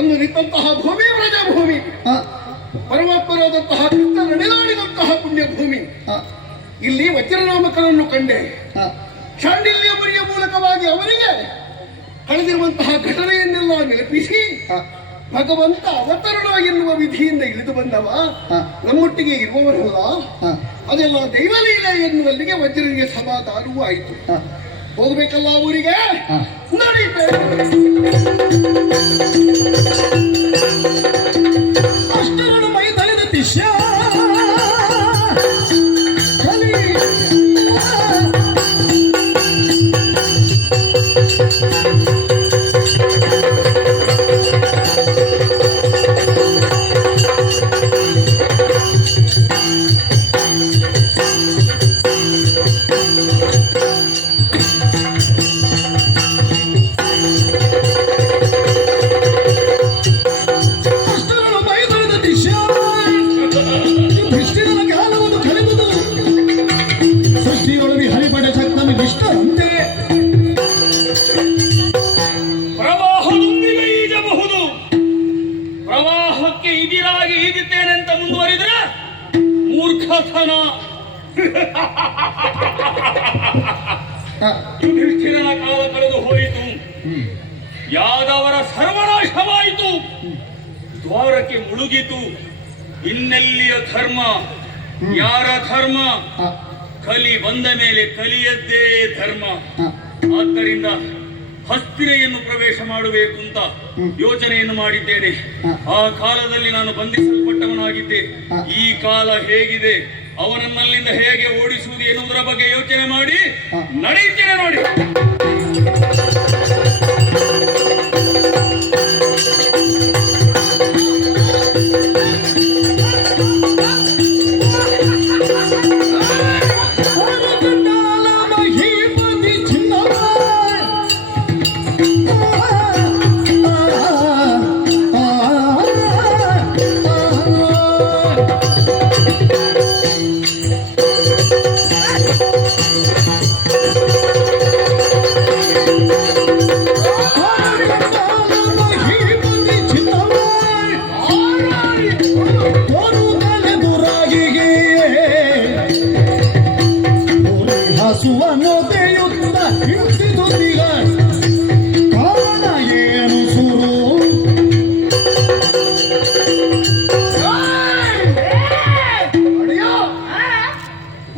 ಅಂದು ನಿಂತಹ ಭೂಮಿ ವ್ರಜಭೂಮಿ, ಪರಮಾತ್ಮರಾದಂತಹ ಕೃಷ್ಣ ನಡೆದಾಡಿದಂತಹ ಪುಣ್ಯ ಭೂಮಿ. ಇಲ್ಲಿ ವಜ್ರನಾಮಕರನ್ನು ಕಂಡೆ. ಶಾಂಡಿಲ್ಯ ಮುರಿಯ ಮೂಲಕವಾಗಿ ಅವರಿಗೆ ಕಳೆದಿರುವಂತಹ ಘಟನೆಯನ್ನೆಲ್ಲ ನೆನಪಿಸಿ ಭಗವಂತ ಅವತರಣ ಎನ್ನುವ ವಿಧಿಯಿಂದ ಇಳಿದು ಬಂದವ ನಮ್ಮೊಟ್ಟಿಗೆ ಇರುವವರಲ್ಲ, ಅದೆಲ್ಲ ದೈವಲೀಲೆ ಎನ್ನುವಲ್ಲಿಗೆ ವಜ್ರನಿಗೆ ಸಮಾಧಾನವೂ ಆಯಿತು. ಹೋಗ್ಬೇಕಲ್ಲ ಊರಿಗೆ ಅಷ್ಟರನ್ನು ಮೈ ತಲೆದ ದಿಶ್ಯ ಯುಧಿಷ್ಠಿರನ ಕಾಲ ಕಳೆದು ಹೋಯಿತು. ಯಾದವರ ಸರ್ವನಾಶವಾಯಿತು. ದ್ವಾರಕ್ಕೆ ಮುಳುಗಿತು. ಇನ್ನೆಲ್ಲಿಯ ಧರ್ಮ, ಯಾರ ಧರ್ಮ? ಕಲಿ ಬಂದ ಮೇಲೆ ಕಲಿಯದ್ದೇ ಧರ್ಮ. ಆದ್ದರಿಂದ ಹಸ್ತಿನೆಯನ್ನು ಪ್ರವೇಶ ಮಾಡಬೇಕು ಅಂತ ಯೋಚನೆಯನ್ನು ಮಾಡಿದ್ದೇನೆ. ಆ ಕಾಲದಲ್ಲಿ ನಾನು ಬಂಧಿಸಲ್ಪಟ್ಟವನಾಗಿದ್ದೆ. ಈ ಕಾಲ ಹೇಗಿದೆ, ಅವನನ್ನಲ್ಲಿಂದ ಹೇಗೆ ಓಡಿಸುವುದು ಎನ್ನುವುದರ ಬಗ್ಗೆ ಯೋಚನೆ ಮಾಡಿ ನಡೆಯುತ್ತೇನೆ ನೋಡಿ.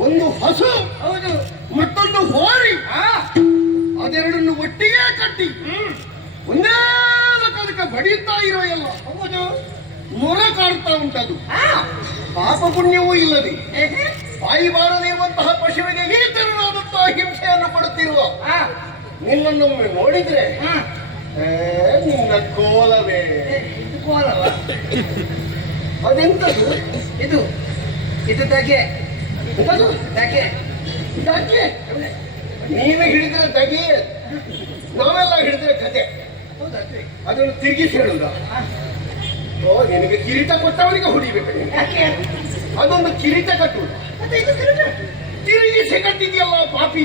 ಒಂದು ಹಸು ಮತ್ತೊಂದು ಹೋರಿ, ಅದೆರಡನ್ನು ಒಟ್ಟಿಗೆ ಕಟ್ಟಿ ಒಂದೇ ಅದಕ್ಕೆ ಬಡಿಯುತ್ತಾ ಇರೋ ಎಲ್ಲ ಮೊರ ಕಾಡ್ತಾ ಉಂಟದು. ಪಾಪ ಪುಣ್ಯವೂ ಇಲ್ಲದೆ ಬಾಯಿ ಬಾರದೇವಂತಹ ಪಶುವಿಗೆ ಈ ತೆರನಾದಂತಹ ಹಿಂಸೆಯನ್ನು ಪಡುತ್ತಿರುವ ನಿನ್ನನ್ನೊಮ್ಮೆ ನೋಡಿದ್ರೆ ನಿನ್ನ ಕೋಲವೇ ಕೋಲವ ಅದೆಂತದು? ಇದು ಇದು ದಗೆ ದಗೆ ದಗೆ. ನೀವೇ ಹಿಡಿದ್ರೆ ದಗೆ, ನಾವೆಲ್ಲ ಹಿಡಿದ್ರೆ ಕತೆ. ಅದನ್ನು ತಿರುಗಿಸಿ ಹೇಳುದ? ಓ, ನಿನಗೆ ಕಿರೀಟ ಕೊಟ್ಟವರಿಗೆ ಹೊಡಿಬೇಕು. ಅದೊಂದು ಕಿರೀಟ ಕಟ್ಟುವುದು, ತಿರುಗಿಸಿ ಕಟ್ಟಿದೆಯಲ್ಲ ಪಾಪಿ.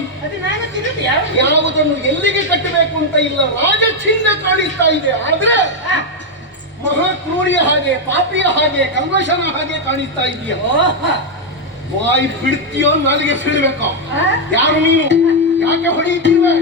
ಯಾವುದನ್ನು ಎಲ್ಲಿಗೆ ಕಟ್ಟಬೇಕು ಅಂತ ಇಲ್ಲ, ರಾಜಚಿಹ್ನೆ ಕಾಣಿಸ್ತಾ ಇದೆ. ಆದ್ರೆ ಮಹಾಕ್ರೂರಿಯ ಹಾಗೆ, ಪಾಪಿಯ ಹಾಗೆ, ಕಲ್ಮಶನ ಹಾಗೆ ಕಾಣಿಸ್ತಾ ಇದೆಯ. ಬಾಯಿ ಬಿಡ್ತೀಯೋ ನಾಲಿಗೆ ಸಿಡಬೇಕೋ? ಯಾರು ನೀನು? ಯಾಕೆ ಹೊಡೆಯುತ್ತೀವಿ?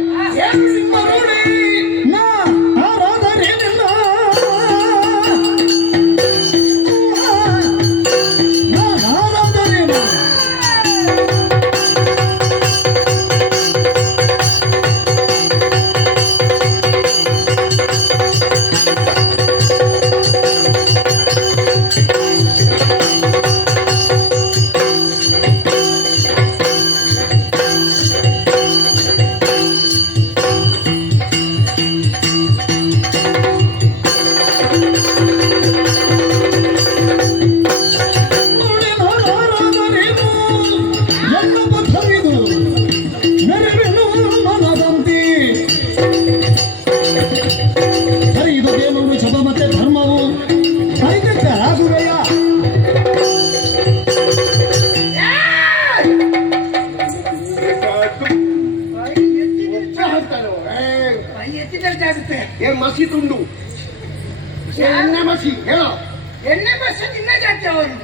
ಎಣ್ಣೆ ಮಸಿ ಹೇಳೋ. ಎಣ್ಣೆ ಬಸ್ ನಿನ್ನ ಜಾತಿ ಅವರು.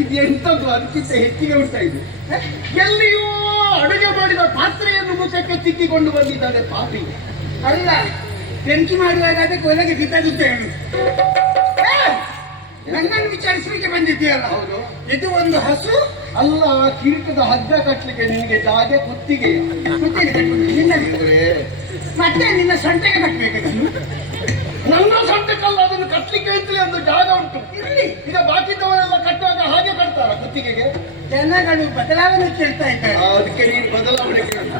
ಇದು ಎಂತದ್ದು ಅದಕ್ಕಿಂತ ಹೆಚ್ಚಿಗೆ ಉಂಟಾ ಇದು. ಎಲ್ಲಿಯೋ ಅಡುಗೆ ಮಾಡಿದ ಪಾತ್ರೆಯನ್ನು ಮುಖಕ್ಕೆ ತಿಕ್ಕಿಕೊಂಡು ಬಂದಿದ್ದಾನೆ ಪಾಪಿ. ಅಲ್ಲ, ಬೆಂಕಿ ಮಾಡುವಾಗ ಅದಕ್ಕೆ ಒಳಗೆ ಬಿದ್ದದುತ್ತೆ ಹೇಳು. ನನ್ನನ್ನು ವಿಚಾರಿಸಲಿಕ್ಕೆ ಬಂದಿದ್ದೀಯಲ್ಲ. ಹೌದು. ಇದು ಒಂದು ಹಸು. ಅಲ್ಲ, ಕಿರೀಟದ ಹಗ್ಗ ಕಟ್ಲಿಕ್ಕೆ ನಿನಗೆ ಜಾಗೆ ಕುತ್ತಿಗೆ. ಕುತ್ತಿಗೆ ಕಟ್ಕೊಂಡು ನಿನ್ನ ದೇವ್ರೇ, ಮತ್ತೆ ನಿನ್ನ ಸೊಂಟೆಗೆ ಕಟ್ಟಬೇಕು. ನನ್ನ ಸೊಂಟಕ್ಕಲ್ಲ, ಅದನ್ನು ಕಟ್ಲಿಕ್ಕೆ ಅಂತಲೇ ಒಂದು ಜಾಗ ಉಂಟು. ಇರಲಿ. ಈಗ ಬಾಕಿದವರೆಲ್ಲ ಕಟ್ಟುವಾಗ ಹಾಗೆ ಕಟ್ತಾರ ಕುತ್ತಿಗೆಗೆ. ಜನಗಳು ಬದಲಾವಣೆ ಕೇಳ್ತಾ ಇದ್ದಾರೆ. ಅದಕ್ಕೆ ನೀನು ಬದಲಾವಣೆ ಕೇಳು.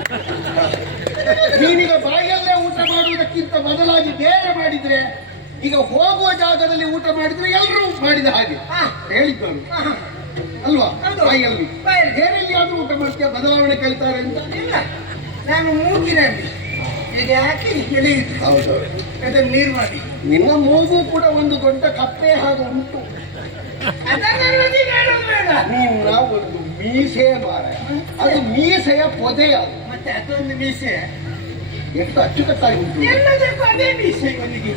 ನೀನೀಗ ಬಾಯಲ್ಲೇ ಊಟ ಮಾಡುವುದಕ್ಕಿಂತ ಬದಲಾಗಿ ಬೇರೆ ಮಾಡಿದ್ರೆ, ಈಗ ಹೋಗುವ ಜಾಗದಲ್ಲಿ ಊಟ ಮಾಡಿದ್ರೆ ಎಲ್ಲರೂ ಮಾಡಿದ ಹಾಗೆ ಹೇಳಿದ್ದನು ಅಲ್ವಾ. ಹೌದು. ಬಾಯಲ್ಲಿ ಬಾಯಲ್ಲಿ. ಬೇರೆಯಲ್ಲಿ ಆದ್ರೂ ಊಟ ಮಾಡ್ತೀಯ, ಬದಲಾವಣೆ ಕೇಳ್ತಾರೆ ಅಂತ. ಇಲ್ಲ, ನಾನು ಮೂಗಿನಲ್ಲಿ ಈಗ ಹಾಕಿ ಎಳೆಯಿತು. ಹೌದು. ಅದನ್ನು ನೀರು ಮಾಡಿ. ನಿನ್ನ ಮೂಗು ಕೂಡ ಒಂದು ದೊಡ್ಡ ಕಪ್ಪೆ ಹಾಗೆ ಉಂಟು. ಅದನ್ನು ನೀನು ಹೇಳೋದು ಬೇಡ. ನಿನ್ನ ಒಂದು ಮೀಸೆ ಮಾರ, ಅದು ಮೀಸೆಯ ಪೊದೆಯ. ಮತ್ತೆ ಅದೊಂದು ಮೀಸೆ ಎಷ್ಟು ಅಚ್ಚುಕಟ್ಟಾಗಿ ಉಂಟು. ಎಲ್ಲದಕ್ಕೂ ಅದೇ ಮೀಸೆ ಇವನಿಗೆ.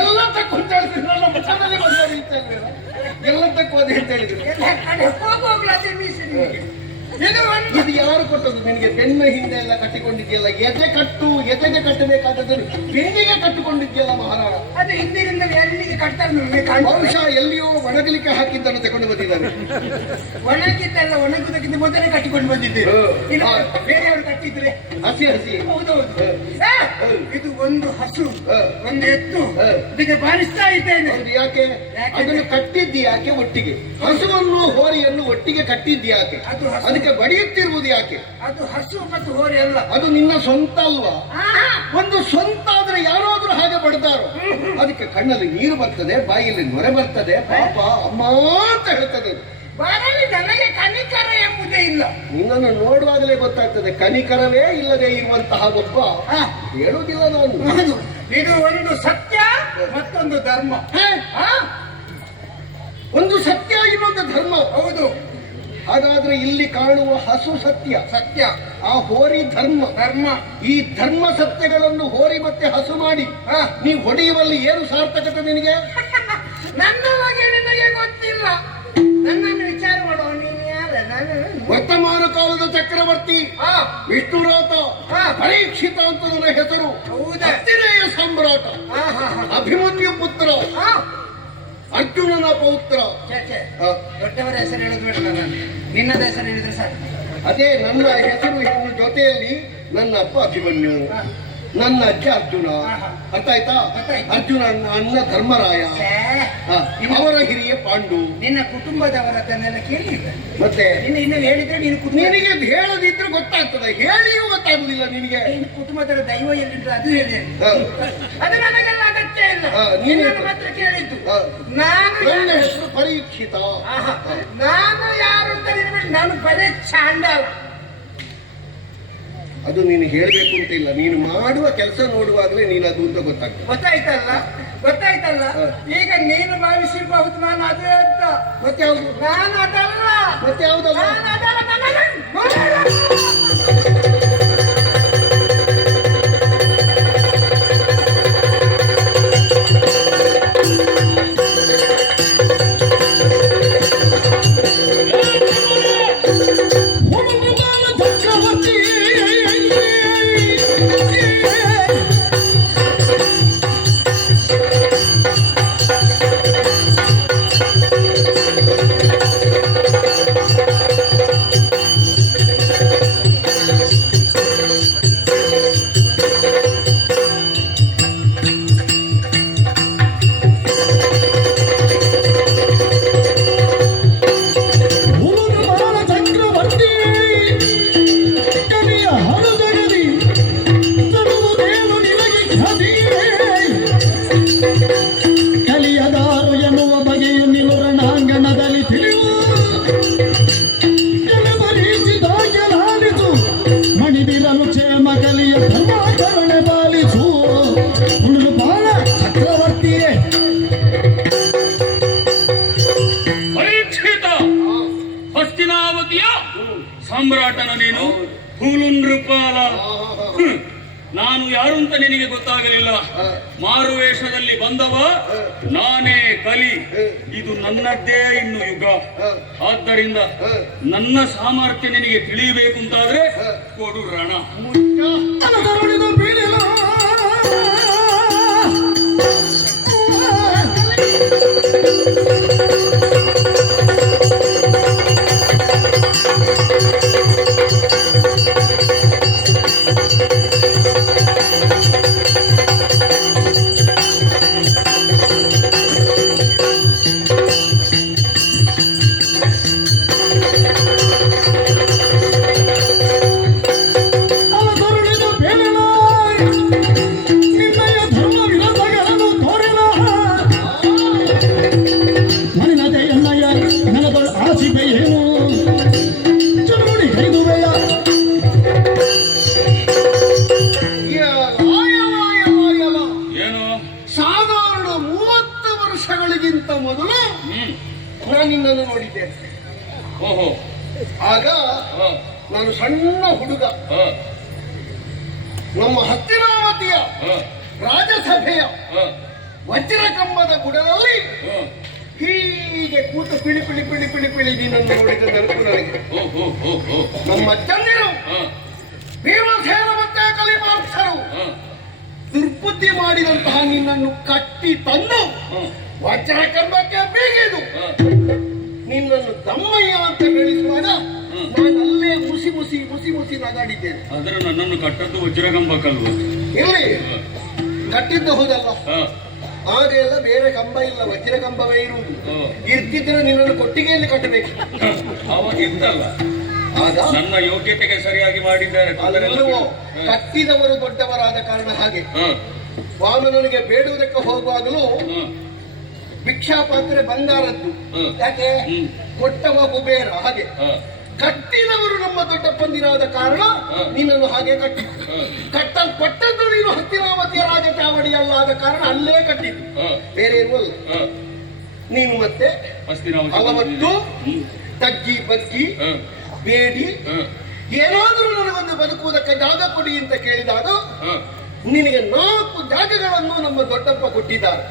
ಎಲ್ಲದಕ್ಕೂ ಅಂತ ಹೇಳಿದ್ರು ನಮ್ಮ ಚಾನಲ್ ಎಲ್ಲದಕ್ಕೂ ಅದೇ ಅಂತ ಹೇಳಿದ್ರು. ಎಲ್ಲ ಕಡೆ ಹೋಗುವಾಗಲೂ ಅದೇ ಮೀಸೆ ನಿನಗೆ. ಇದು ಒಂದು ಇದು ಯಾರು ಕೊಟ್ಟದ್ದು ನಿನಗೆ? ಬೆನ್ನ ಹಿಂದೆ ಎಲ್ಲ ಕಟ್ಟಿಕೊಂಡಿದ್ಯಲ್ಲ, ಎದೆ ಕಟ್ಟು, ಎದೆಗೆ ಕಟ್ಟಬೇಕಾದದ್ದು ಬೆನ್ನಿಗೆ ಕಟ್ಟಿಕೊಂಡಿದ್ಯಲ್ಲ ಮಹಾರಾಣ. ಅದು ಹಿಂದಿನಿಂದ ಎಲ್ಲಿಗೆ ಕಟ್ತಾರೆ ನನಗೆ ಕಾಣ್ತದೆ. ಬಹುಶಃ ಎಲ್ಲಿಯೋ ಒಣಗಲಿಕ್ಕೆ ಹಾಕಿದ್ದನ್ನು ತಗೊಂಡು ಬಂದಿದ್ದಾರೆ. ಒಣಗಿದ್ದಲ್ಲ, ಒಣಗುವುದಕ್ಕಿಂತ ಮೊದಲೇ ಕಟ್ಟಿಕೊಂಡು ಬಂದಿದ್ದೇವೆ. ಇನ್ನು ಬೇರೆಯವರು ಕಟ್ಟಿದ್ರೆ ಹಸಿ ಹಸಿ. ಹೌದೌದು. ಇದು ಒಂದು ಹಸು, ಹ. ಒಂದು ಎತ್ತು. ಹ. ಇದಕ್ಕೆ ಬಾರಿಸ್ತಾ ಇದ್ದೇನೆ. ಹೌದು. ಯಾಕೆ ಅದನ್ನು ಕಟ್ಟಿದ್ದಿ? ಯಾಕೆ ಒಟ್ಟಿಗೆ ಹಸುವನ್ನು ಹೋರಿಯನ್ನು ಒಟ್ಟಿಗೆ ಕಟ್ಟಿದ್ದಿ? ಯಾಕೆ ಅದು ಹಸು. ಅದಕ್ಕೆ ಬಡಿಯುತ್ತಿರುವುದು ಯಾಕೆ? ಅದು ಹಸು ಮತ್ತು ಹೋರಿ ಅಲ್ಲ. ಅದು ನಿನ್ನ ಸ್ವಂತ ಅಲ್ವಾ? ಆಹಾ. ಒಂದು ಸ್ವಂತ ಆದ್ರೆ ಯಾರಾದ್ರೂ ಹಾಗೆ ಬಡ್ದಾರೋ ಅದಕ್ಕೆ ಕಣ್ಣಲ್ಲಿ ನೀರು ಬರ್ತದೆ, ಬಾಯಲ್ಲಿ ನೊರೆ ಬರ್ತದೆ, ಪಾಪ ಅಮ್ಮ ಅಂತ ಹೇಳ್ತದೆ. ಬರಲಿ, ನನಗೆ ಕನಿಕರ ಎಂಬುದೇ ಇಲ್ಲ. ನಿನ್ನನ್ನು ನೋಡುವಾಗಲೇ ಗೊತ್ತಾಗ್ತದೆ ಕನಿಕರವೇ ಇಲ್ಲದೆ ಇರುವಂತಹ ಒಬ್ಬ. ಹಾ. ಹೇಳುವುದಿಲ್ಲ ನಾನು. ಹೌದು. ಇದು ಒಂದು ಸತ್ಯ, ಮತ್ತೊಂದು ಧರ್ಮ. ಹಾ? ಒಂದು ಸತ್ಯ, ಇನ್ನೊಂದು ಧರ್ಮ. ಹೌದು. ಹಾಗಾದ್ರೆ ಇಲ್ಲಿ ಕಾಣುವ ಹಸು ಸತ್ಯ, ಸತ್ಯ. ಆ ಹೋರಿ ಧರ್ಮ. ಧರ್ಮ. ಈ ಧರ್ಮ ಸತ್ಯಗಳನ್ನು ಹೋರಿ ಮತ್ತೆ ಹಸು ಮಾಡಿ ನೀವು ಹೊಡೆಯುವಲ್ಲಿ ಏನು ಸಾರ್ಥಕತೆ ನಿನಗೆ? ನನ್ನ ಬಗ್ಗೆ ನಿನಗೆ ಗೊತ್ತಿಲ್ಲ. ನನ್ನನ್ನು ವಿಚಾರ ಮಾಡುವ ನೀನು ಯಾರ? ನಾನು ವರ್ತಮಾನ ಕಾಲದ ಚಕ್ರವರ್ತಿ ಹಾ. ವಿಷ್ಣುರಾತ ಹಾ. ಪರೀಕ್ಷಿತ ಅಂತ ನನ್ನ ಹೆಸರು. ಹೌದಾ? ಹತ್ತಿರೆಯ ಸಾಮ್ರಾಟ, ಹಾ, ಹಾ, ಹಾ. ಅಭಿಮನ್ಯು ಪುತ್ರ, ಹಾ. ಅರ್ಜುನನ ಪೌತ್ರ. ಛೆ, ಛೆ. ಆ, ದೊಡ್ಡವರ ಹೆಸರು ಹೇಳೋದು ಬೇಡ. ನಾನು ನಿನ್ನದ ಹೆಸರು ಹೇಳಿದ್ರೆ ಸಾಕು. ಅದೇ ನನ್ನ ಹೆಸರು ಇದ್ರ ಜೊತೆಯಲ್ಲಿ ನನ್ನ ಅಪ್ಪ ಅಭಿಮನ್ಯು, ಹಾ. ನನ್ನ ಅಜ್ಜ ಅರ್ಜುನ. ಆಹಾ. ಅರ್ಥ ಆಯ್ತಾ? ಗೊತ್ತಾಯ್ತು. ಅರ್ಜುನ ಅಣ್ಣ ಧರ್ಮರಾಯ, ಛೇ. ಆ, ಅವರ ಹಿರಿಯ ಪಾಂಡು. ನಿನ್ನ ಕುಟುಂಬದವರದನ್ನೆಲ್ಲ ಕೇಳಿಲ್ಲ. ಮತ್ತೆ ಇನ್ನು ಹೇಳಿದ್ರೆ ನೀನು ನಿನಗೆ ಹೇಳದಿದ್ರೆ ಗೊತ್ತಾಗ್ತದೆ, ಹೇಳಿಯೂ ಗೊತ್ತಾಗುದಿಲ್ಲ ನಿನಗೆ. ನಿನ್ನ ಕುಟುಂಬದವರ ದೈವ ಎಲ್ಲಿದ್ರು ಅದು ಹೇಳಿ. ಹಾ. ಅದು ನನಗೆಲ್ಲ ಅಗತ್ಯ ಇಲ್ಲ. ಹಾ, ನೀನು ನಿನ್ನನ್ನು ಮಾತ್ರ ಕೇಳಿದ್ದು. ಹಾ. ನಾನು ನನ್ನ ಯಾರು? ಹೆಸರು ಪರೀಕ್ಷಿತ. ಆಹಾ. ನಾನು ಯಾರು ಅಂತ ನಿನ್ಬಿಟ್ಟು ನಾನು ಬರೀ ಚಾಂಡಾಲ. ಅದು ನೀನು ಹೇಳಬೇಕು ಅಂತ ಇಲ್ಲ, ನೀನು ಮಾಡುವ ಕೆಲಸ ನೋಡುವಾಗಲೇ ನೀನು ಅದು ಅಂತ ಗೊತ್ತಾಗ್ತದೆ. ಗೊತ್ತಾಯ್ತಲ್ಲ, ಗೊತ್ತಾಯ್ತಲ್ಲ. ಹಾ. ಈಗ ನೀನು ಭಾವಿಸಿರಬಹುದು ನಾನು ಅದೇ ಅಂತ. ಮತ್ತೆ ಯಾವುದು? ನಾನು ಅದಲ್ಲ. ಮತ್ತೆ ಯಾವುದಲ್ಲ? ನಾನು ಅದಲ್ಲ. ಕಲಿಯದಾರು ಎನ್ನುವ ಬಗೆಯು ನಿಲುರಣಾಂಗಣದಲ್ಲಿ ತಿಳಿಯುವ ಬರೀಚಿದಾಗೆ ಲಾಲಿಸು ಮಣಿದಿರಲು ಕ್ಷೇಮ ಕಲಿಯ ಧರ್ಮಾಚರಣೆ ಪಾಲಿಸು ಉಳಿದು ಬಾಳ ಚಕ್ರವರ್ತಿಯೇ. ಪರೀಕ್ಷಿತ ಹಸ್ತಿನಾವತಿಯ ಸಾಮ್ರಾಟನ ನೀನು, ಹುಲು ನೃಪಾಲ. ನಾನು ಯಾರು ಅಂತ ನಿನಗೆ ಗೊತ್ತಾಗಲಿಲ್ಲ. ಮಾರುವೇಷದಲ್ಲಿ ಬಂದವ ನಾನೇ ಕಲಿ. ಇದು ನನ್ನದ್ದೇ ಇನ್ನು ಯುಗ. ಆದ್ದರಿಂದ ನನ್ನ ಸಾಮರ್ಥ್ಯ ನಿನಗೆ ತಿಳಿಯಬೇಕು ಅಂತಾದ್ರೆ ಕೊಡು ರಣ. ತರುಣಿದು ಬೀಳಿಲ್ಲ ಸಾಧಾರಣ 30 ವರ್ಷಗಳಿಗಿಂತ ಮೊದಲು ನಾನು ನಿನ್ನನ್ನು ನೋಡಿದ್ದೇನೆ. ಓಹೋ, ಆಗ ನಾನು ಸಣ್ಣ ಹುಡುಗ. ನಮ್ಮ ಹತ್ತಿರಾವತಿಯ ರಾಜಸಭೆಯ ವಜ್ರ ಕಂಬದ ಗುಡದಲ್ಲಿ ಹೀಗೆ ಕೂತು ಪಿಳಿ ಪಿಳಿ ಪಿಳಿ ಪಿಳಿ ಪಿಳಿ ನಿನ್ನನ್ನು ನೋಡಿದ ನೆನಪು ನನಗೆ. ನಮ್ಮ ಅಜ್ಜಂದಿರು ಭೀಮಸೇನ ಮತ್ತೆ ಕಲಿಪಾರ್ಥರು ದುರ್ಬುದ್ಧಿ ಮಾಡಿದಂತಹ ನಿನ್ನನ್ನು ಕಟ್ಟಿ ತಂದು ವಜ್ರ ಕಂಬಕ್ಕೆ ಬೀಗಿದು ನಿನ್ನನ್ನು ದಮ್ಮಯ್ಯ ಅಂತ ಹೇಳಿಸುವಾಗ ನಾನು ಅಲ್ಲೇ ಮುಸಿ ಮುಸಿ ಮುಸಿ ಮುಸಿ ನಗಾಡಿದ್ದೇನೆ. ಆದ್ರೆ ನನ್ನನ್ನು ಕಟ್ಟದ್ದು ವಜ್ರಗಂಬಕ್ಕಲ್ವ? ಇಲ್ಲಿ ಕಟ್ಟಿದ್ದು ಹೌದಲ್ಲ, ಆಗೆಲ್ಲ ಬೇರೆ ಕಂಬ ಇಲ್ಲ, ವಜ್ರ ಕಂಬವೇ ಇರುವುದು. ಇರ್ತಿದ್ರೆ ನಿನ್ನನ್ನು ಕೊಟ್ಟಿಗೆಯಲ್ಲಿ ಕಟ್ಟಬೇಕು. ಅವಾಗ ಇದ್ದಲ್ಲ, ಆಗ ನನ್ನ ಯೋಗ್ಯತೆಗೆ ಸರಿಯಾಗಿ ಮಾಡಿದ್ದಾರೆ. ಕಟ್ಟಿದವರು ದೊಡ್ಡವರಾದ ಕಾರಣ ಹಾಗೆ ವಾಮನನಿಗೆ ಬೇಡುವುದಕ್ಕೆ ಹೋಗುವಾಗಲೂ ಭಿಕ್ಷಾ ಪಾತ್ರೆ ಬಂಗಾರದ್ದು. ಯಾಕೆ? ಕೊಟ್ಟವ ಕುಬೇರ. ಹಾಗೆ ಕಟ್ಟಿದವರು ನಮ್ಮ ದೊಡ್ಡಪ್ಪಂದಿರಾದ ಕಾರಣ ನಿನ್ನನ್ನು ಹಾಗೆ ಕಟ್ಟಲ್ಪಟ್ಟದ್ದು ನೀನು ಹತ್ತಿರಾವತಿಯ ರಾಜ ಚಾವಡಿಯಲ್ಲಾದ ಕಾರಣ ಅಲ್ಲೇ ಕಟ್ಟಿದ್ದು, ಬೇರೆ ಇರುವಲ್ಲ. ನೀನು ಮತ್ತೆ ಅವತ್ತು ತಗ್ಗಿ ಬಗ್ಗಿ ಬೇಡಿ ಏನಾದರೂ ನನಗೊಂದು ಬದುಕುವುದಕ್ಕೆ ಜಾಗ ಕೊಡಿ ಅಂತ ಕೇಳಿದಾಗ ನಿನಗೆ 4 ಜಾಗಗಳನ್ನು ನಮ್ಮ ದೊಡ್ಡಪ್ಪ ಕೊಟ್ಟಿದ್ದಾರೆ.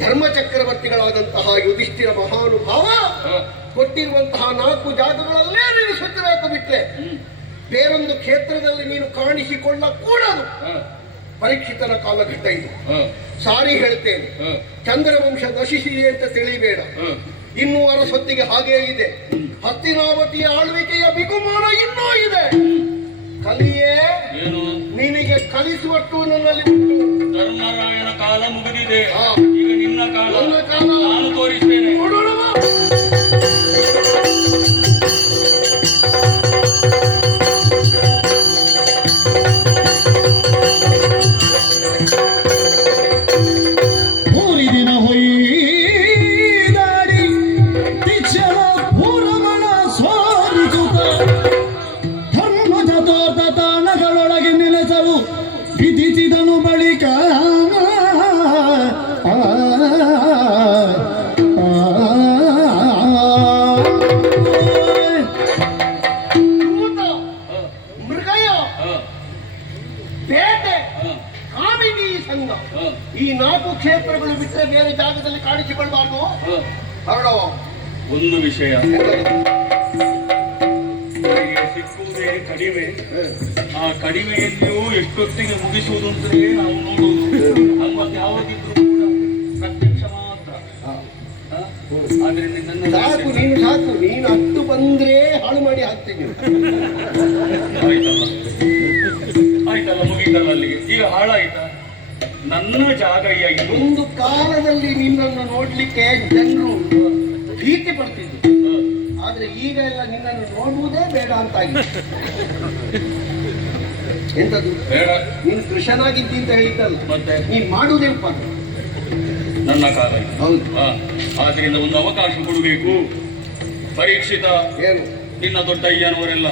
ಧರ್ಮ ಚಕ್ರವರ್ತಿಗಳಾದಂತಹ ಯುಧಿಷ್ಠಿರ ಮಹಾನುಭಾವ ಕೊಟ್ಟಿರುವಂತಹ 4 ಜಾಗಗಳಲ್ಲೇ ನೀನು ಸುತ್ತಬೇಕು. ಬಿಟ್ಟರೆ ಬೇರೊಂದು ಕ್ಷೇತ್ರದಲ್ಲಿ ನೀನು ಕಾಣಿಸಿಕೊಳ್ಳಕೂಡದು. ಪರೀಕ್ಷಿತನ ಕಾಲಘಟ್ಟ ಇದು. ಸಾರಿ ಹೇಳ್ತೇನೆ, ಚಂದ್ರವಂಶ ನಶಿಸಿದೆ ಅಂತ ತಿಳಿಬೇಡ. ಇನ್ನೂ ಅರಸೊತ್ತಿಗೆ ಹಾಗೇ ಇದೆ. ಹತ್ತಿರಾವತಿಯ ಆಳ್ವಿಕೆಯ ಬಿಗುಮಾನ ಇನ್ನೂ ಇದೆ. ಕಲಿಯೇ ನಿನಗೆ ಕಲಿಸುವಷ್ಟು ನನ್ನಲ್ಲಿ ಉಂಟು. ಧರ್ಮರಾಯನ ಕಾಲ ಮುಗಿದಿದೆ, ಈಗ ನಿನ್ನ ಕಾಲ. ನಾನು ತೋರಿಸ್ತೇನೆ. ನೋಡೋಣವಾ? ವಿಧಿಸಿದನು ಬಳಿಕ ಮೃಗಯ ಬೇಟೆ ಕಾಮಿನಿ ಸಂಘ ಈ 4 ಕ್ಷೇತ್ರಗಳು ಬಿಟ್ಟರೆ ಬೇರೆ ಜಾಗದಲ್ಲಿ ಕಾಣಿಸಿಕೊಳ್ಬಾರ್ದು. ಅವಳು ಒಂದು ವಿಷಯ ಸಿಕ್ಕುವುದೇ ಕಡಿಮೆ. ಆ ಕಡಿಮೆಯಲ್ಲಿಯೂ ಎಷ್ಟೊತ್ತಿಗೆ ಮುಗಿಸುವುದು ಅಂತಲೇ ನಾವು ನೋಡುವುದು. ಮತ್ತೆ ಯಾವಾಗಿದ್ರು ಕೂಡ ಪ್ರತ್ಯಕ್ಷ ಮಾತ್ರ. ಆದ್ರೆ ಸಾಕು, ನೀನು ಸಾಕು. ನೀನು ಹತ್ತು ಬಂದ್ರೆ ಹಾಳು ಮಾಡಿ ಹಾಕ್ತೀನಿ. ಆಯ್ತಲ್ಲ, ಮುಗೀತಲ್ಲ ಅಲ್ಲಿಗೆ. ಈಗ ಹಾಳಾಯ್ತಾ? ನನ್ನ ಜಾಗ ಒಂದು ಕಾಲದಲ್ಲಿ ನಿನ್ನನ್ನು ನೋಡ್ಲಿಕ್ಕೆ ಜನರು ಭೀತಿ ಪಡ್ತಿದ್ರು. ಆದ್ರೆ ಈಗ ಎಲ್ಲ ನಿನ್ನನ್ನು ನೋಡುವುದೇ ಬೇಡ ಅಂತಾಗಿದೆ. ಎಂತದ್ದು ಬೇಡ? ನೀನು ಕೃಷನಾಗಿದ್ದಿ ಅಂತ ಹೇಳಿದ್ದಲ್ಲ, ಮತ್ತೆ ನೀನ್ ಮಾಡುವುದೇಪ್ಪ? ನನ್ನ ಕಾಲ. ಹೌದು. ಆದ್ರಿಂದ ಒಂದು ಅವಕಾಶ ಕೊಡಬೇಕು. ಪರೀಕ್ಷಿತ, ಏನು ನಿನ್ನ ದೊಡ್ಡಯ್ಯನವರೆಲ್ಲ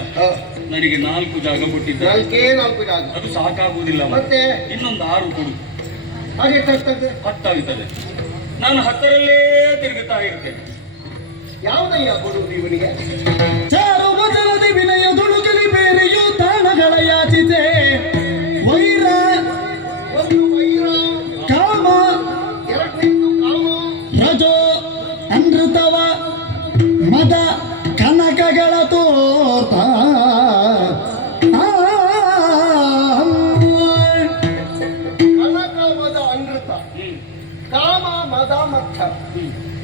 ನನಗೆ 4 ಜಾಗ ಕೊಟ್ಟಿದ್ದಾರೆ. 4 ಜಾಗ ಅದು ಸಾಕಾಗುವುದಿಲ್ಲ. ಮತ್ತೆ ಇನ್ನೊಂದು 6 ಕೊಡು. ಹಾಗೆ ಎಷ್ಟಾಗ್ತದೆ? 10 ಆಗುತ್ತದೆ. ನಾನು 10ರಲ್ಲೇ ತಿರುಗುತ್ತಾ ಇರ್ತೇನೆ. ಯಾವುದಯ್ಯ ಕೊಡುವುದು ಇವನಿಗೆ? ಚಾರು ವಚನದಿ ವಿನಯ ದುಡುಕಲಿ ಬೇರೆಯೂ ತಾಣಗಳ ಯಾಚಿತೆ ವೈ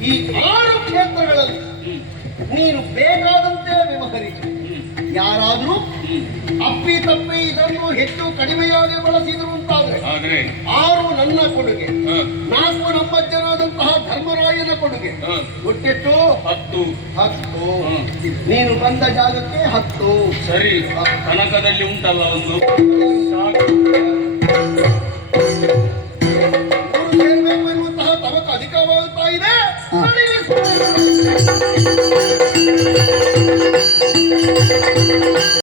ಈ 6 ಕ್ಷೇತ್ರಗಳಲ್ಲಿ ನೀನು ಬೇಕಾದಂತೆ ವ್ಯವಹರಿಸು. ಯಾರಾದ್ರೂ ಅಪ್ಪಿ ತಪ್ಪಿ ಇದನ್ನು ಹೆಚ್ಚು ಕಡಿಮೆಯಾಗಿ ಬಳಸಿದ್ರು ಅಂತಾದ್ರೆ ಆದ್ರೆ 6 ನನ್ನ ಕೊಡುಗೆ, ಹ, 4 ನಮ್ಮಜ್ಜನಾದಂತಹ ಧರ್ಮರಾಯನ ಕೊಡುಗೆ. ಹ, ಒಟ್ಟೆಷ್ಟು 10. 10. ನೀನು ಬಂದ ಜಾಗಕ್ಕೆ 10. ಸರಿ, ಕನಕದಲ್ಲಿ ಉಂಟಲ್ಲ ಒಂದು ಸಾಕು. ಊರು ಸೇರ್ಬೇಕು ಎನ್ನುವಂತಹ ತವಕ ಅಧಿಕವಾಗುತ್ತಾ ಇದೆ. ನಡೆಯಿಸು.